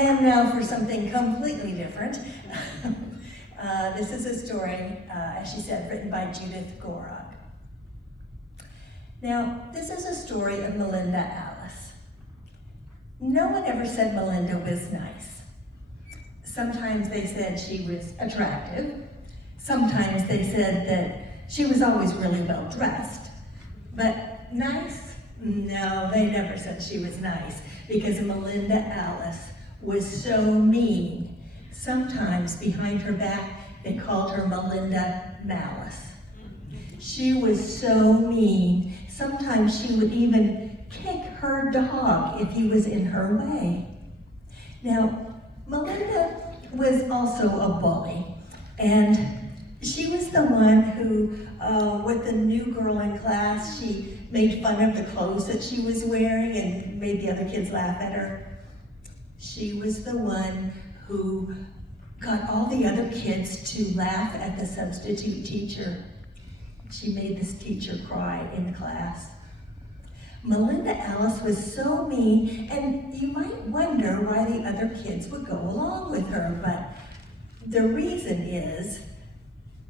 And now for something completely different. This is a story, as she said, written by Judith Gorog. Now, this is a story of Melinda Alice. No one ever said Melinda was nice. Sometimes they said she was attractive. Sometimes they said that she was always really well dressed. But nice? No, they never said she was nice, because Melinda Alice was so mean. Sometimes behind her back, they called her Melinda Malice. She was so mean. Sometimes she would even kick her dog if he was in her way. Now, Melinda was also a bully, and she was the one who, with the new girl in class, she made fun of the clothes that she was wearing and made the other kids laugh at her. She was the one who got all the other kids to laugh at the substitute teacher. She made this teacher cry in class. Melinda Alice was so mean, and you might wonder why the other kids would go along with her, but the reason is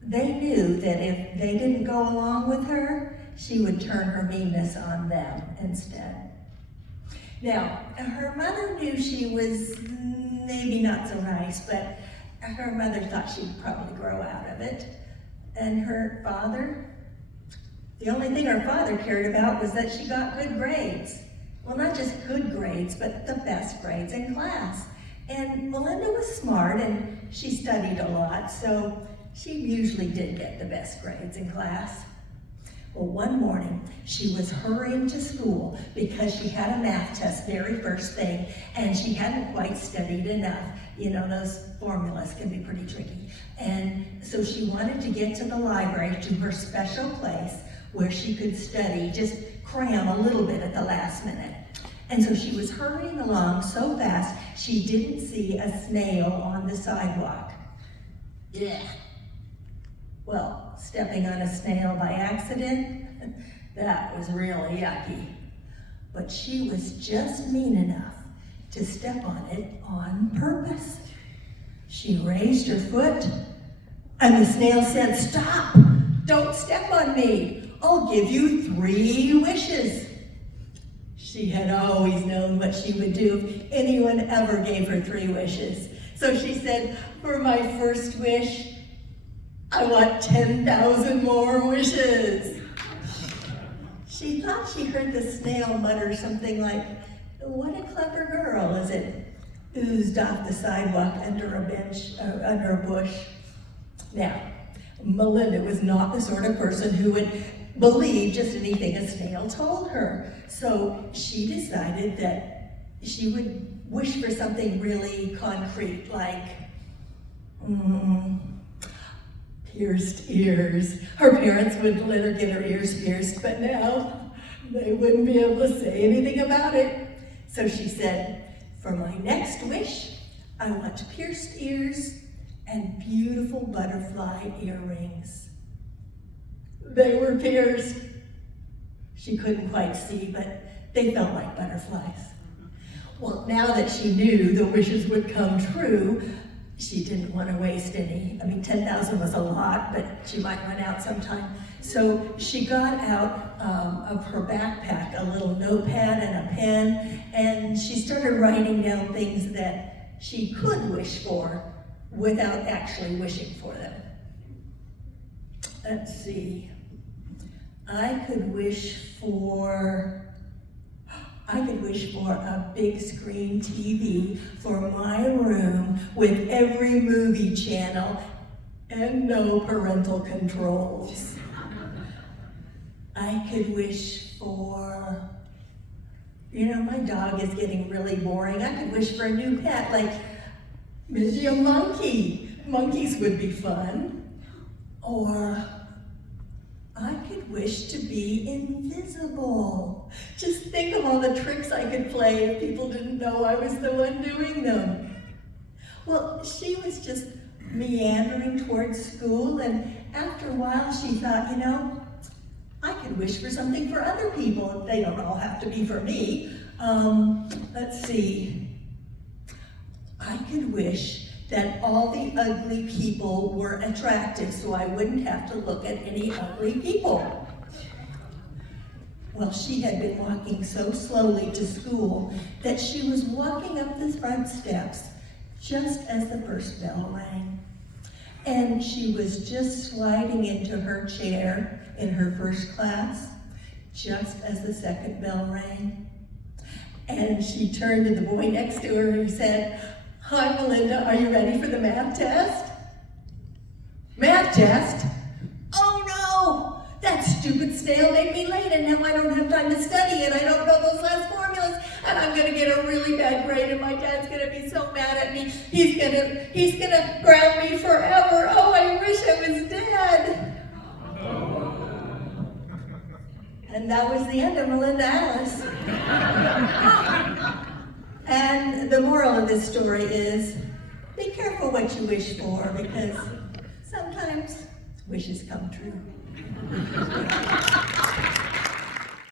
they knew that if they didn't go along with her, she would turn her meanness on them instead. Now, her mother knew she was maybe not so nice, but her mother thought she'd probably grow out of it. And her father, the only thing her father cared about was that she got good grades. Well, not just good grades, but the best grades in class. And Melinda was smart and she studied a lot, so she usually did get the best grades in class. Well, one morning, she was hurrying to school because she had a math test very first thing, and she hadn't quite studied enough. You know, those formulas can be pretty tricky. And so she wanted to get to the library, to her special place where she could study, just cram a little bit at the last minute. And so she was hurrying along so fast, she didn't see a snail on the sidewalk. Yeah. Well, stepping on a snail by accident, that was really yucky. But she was just mean enough to step on it on purpose. She raised her foot, and the snail said, "Stop! Don't step on me. I'll give you 3 wishes." She had always known what she would do if anyone ever gave her 3 wishes. So she said, "For my first wish, I want 10,000 more wishes." She thought she heard the snail mutter something like, "What a clever girl," as it oozed off the sidewalk under a bench, under a bush. Now, Melinda was not the sort of person who would believe just anything a snail told her. So she decided that she would wish for something really concrete, like, pierced ears. Her parents wouldn't let her get her ears pierced, but now they wouldn't be able to say anything about it. So she said, "For my next wish, I want pierced ears and beautiful butterfly earrings." They were pierced. She couldn't quite see, but they felt like butterflies. Well, now that she knew the wishes would come true, she didn't want to waste any. I mean, 10,000 was a lot, but she might run out sometime. So she got out of her backpack a little notepad and a pen, and she started writing down things that she could wish for without actually wishing for them. Let's see. I could wish for a big screen TV for my room with every movie channel and no parental controls. I could wish for, my dog is getting really boring. I could wish for a new pet, like maybe a monkey. Monkeys would be fun. Or I could wish to be invisible. Just think of all the tricks I could play if people didn't know I was the one doing them. Well, she was just meandering towards school, and after a while she thought, I could wish for something for other people. They don't all have to be for me. Let's see. I could wish that all the ugly people were attractive so I wouldn't have to look at any ugly people. Well, she had been walking so slowly to school that she was walking up the front steps just as the first bell rang. And she was just sliding into her chair in her first class just as the second bell rang. And she turned to the boy next to her and said, "Hi, Melinda, are you ready for the math test?" "Math test? Oh no! That stupid snail made me late and now I don't have time to study and I don't know those last formulas and I'm gonna get a really bad grade and my dad's gonna be so mad at me. He's gonna ground me forever. Oh, I wish I was dead." And that was the end of Melinda Alice. And the moral of this story is, be careful what you wish for, because sometimes wishes come true.